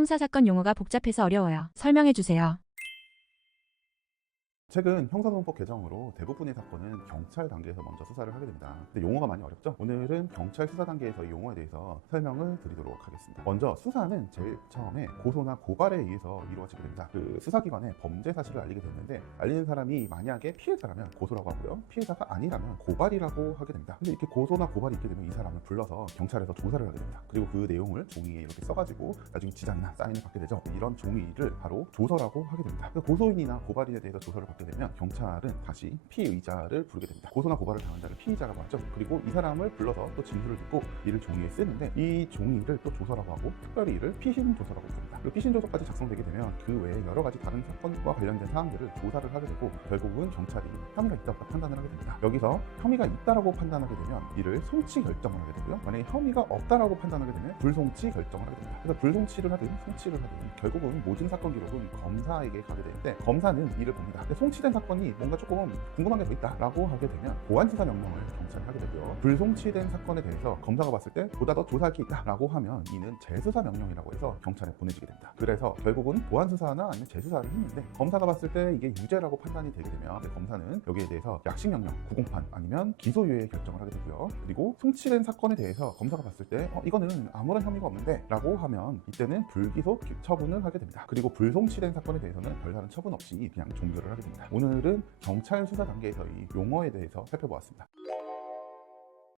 형사사건 용어가 복잡해서 어려워요. 설명해 주세요. 최근 형사소송법 개정으로 대부분의 사건은 경찰 단계에서 먼저 수사를 하게 됩니다. 근데 용어가 많이 어렵죠? 오늘은 경찰 수사 단계에서 이 용어에 대해서 설명을 드리도록 하겠습니다. 먼저 수사는 제일 처음에 고소나 고발에 의해서 이루어지게 됩니다. 그 수사기관에 범죄 사실을 알리게 됐는데 알리는 사람이 만약에 피해자라면 고소라고 하고요. 피해자가 아니라면 고발이라고 하게 됩니다. 근데 이렇게 고소나 고발이 있게 되면 이 사람을 불러서 경찰에서 조사를 하게 됩니다. 그리고 그 내용을 종이에 이렇게 써가지고 나중에 지장이나 사인을 받게 되죠. 이런 종이를 바로 조서라고 하게 됩니다. 고소인이나 고발인에 대해서 조서를 받게 되면 경찰은 다시 피의자를 부르게 됩니다. 고소나 고발을 당한 자를 피의자라고 하죠. 그리고 이 사람을 불러서 또 진술을 듣고 이를 종이에 쓰는데 이 종이를 또 조서라고 하고 특별히 이를 피신조서라고 부릅니다. 그리고 피신조서까지 작성되게 되면 그 외에 여러 가지 다른 사건과 관련된 사항들을 조사를 하게 되고 결국은 경찰이 혐의가 있다 없다 판단을 하게 됩니다. 여기서 혐의가 있다라고 판단하게 되면 이를 송치 결정을 하게 되고요. 만약에 혐의가 없다라고 판단하게 되면 불송치 결정을 하게 됩니다. 그래서 불송치를 하든 송치를 하든 결국은 모든 사건 기록은 검사에게 가게 되는데 검사는 이를 봅니다. 근데 송치된 사건이 뭔가 조금 궁금한 게 더 있다라고 하게 되면 보완수사 명령을 경찰이 하게 되고요. 불송치된 사건에 대해서 검사가 봤을 때 보다 더 조사할 게 있다라고 하면 이는 재수사 명령이라고 해서 경찰에 보내지게 됩니다. 그래서 결국은 보완수사나 아니면 재수사를 했는데 검사가 봤을 때 이게 유죄라고 판단이 되게 되면 검사는 여기에 대해서 약식 명령, 구공판 아니면 기소유예 결정을 하게 되고요. 그리고 송치된 사건에 대해서 검사가 봤을 때 이거는 아무런 혐의가 없는데 라고 하면 이때는 불기소 처분을 하게 됩니다. 그리고 불송치된 사건에 대해서는 별다른 처분 없이 그냥 종결을 하게 됩니다. 오늘은 경찰 수사 단계에서 이 용어에 대해서 살펴보았습니다.